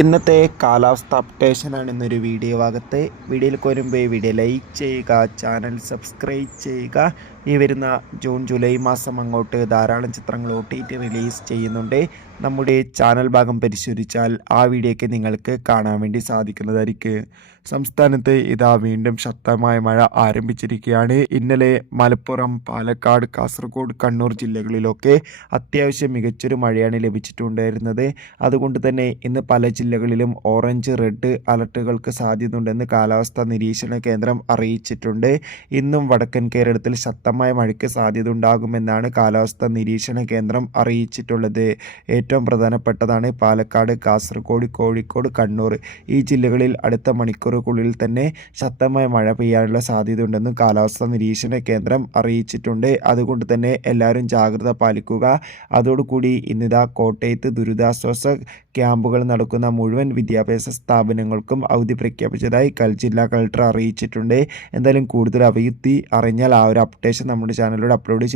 ഇന്നത്തെ കാലാവസ്ഥ അപ്ഡേഷനാണ് ഇന്നൊരു വീഡിയോ ഭാഗത്ത്. വീഡിയോയിലേക്ക് വരുമ്പോൾ വീഡിയോ ലൈക്ക് ചെയ്യുക, ചാനൽ സബ്സ്ക്രൈബ് ചെയ്യുക. ഈ വരുന്ന ജൂൺ ജൂലൈ മാസം അങ്ങോട്ട് ധാരാളം ചിത്രങ്ങൾ OTT റിലീസ് ചെയ്യുന്നുണ്ട്. നമ്മുടെ ചാനൽ ഭാഗം പരിശോധിച്ചാൽ ആ വീഡിയോയ്ക്ക് നിങ്ങൾക്ക് കാണാൻ വേണ്ടി സാധിക്കുന്നതായിരിക്കും. സംസ്ഥാനത്ത് ഇതാ വീണ്ടും ശക്തമായ മഴ ആരംഭിച്ചിരിക്കുകയാണ്. ഇന്നലെ മലപ്പുറം, പാലക്കാട്, കാസർഗോഡ്, കണ്ണൂർ ജില്ലകളിലൊക്കെ അത്യാവശ്യം മികച്ചൊരു മഴയാണ് ലഭിച്ചിട്ടുണ്ടായിരുന്നത്. അതുകൊണ്ട് തന്നെ ഇന്ന് പല ജില്ലകളിലും ഓറഞ്ച്, റെഡ് അലർട്ടുകൾക്ക് സാധ്യതയുണ്ടെന്ന് കാലാവസ്ഥാ നിരീക്ഷണ കേന്ദ്രം അറിയിച്ചിട്ടുണ്ട്. ഇന്നും വടക്കൻ കേരളത്തിൽ ശക്തമായ മഴയ്ക്ക് സാധ്യത ഉണ്ടാകുമെന്നാണ് കാലാവസ്ഥാ നിരീക്ഷണ കേന്ദ്രം അറിയിച്ചിട്ടുള്ളത്. ഏറ്റവും പ്രധാനപ്പെട്ടതാണ് പാലക്കാട്, കാസർഗോഡ്, കോഴിക്കോട്, കണ്ണൂർ. ഈ ജില്ലകളിൽ അടുത്ത മണിക്കൂറുകളിൽ തന്നെ ശക്തമായ മഴ പെയ്യാനുള്ള സാധ്യതയുണ്ടെന്നും കാലാവസ്ഥാ നിരീക്ഷണ കേന്ദ്രം അറിയിച്ചിട്ടുണ്ട്. അതുകൊണ്ട് തന്നെ എല്ലാവരും ജാഗ്രത പാലിക്കുക. അതോടുകൂടി ഇന്നിതാ കോട്ടയത്ത് ദുരിതാശ്വാസ ക്യാമ്പുകൾ നടക്കുന്ന മുഴുവൻ വിദ്യാഭ്യാസ സ്ഥാപനങ്ങൾക്കും അവധി പ്രഖ്യാപിച്ചതായി ജില്ലാ കളക്ടർ അറിയിച്ചിട്ടുണ്ട്. എന്തായാലും കൂടുതൽ അവധി അറിഞ്ഞാൽ ആ ഒരു അപ്ഡേഷൻ നമ്മുടെ ചാനലിലൂടെ അപ്ലോഡ് ചെയ്യും.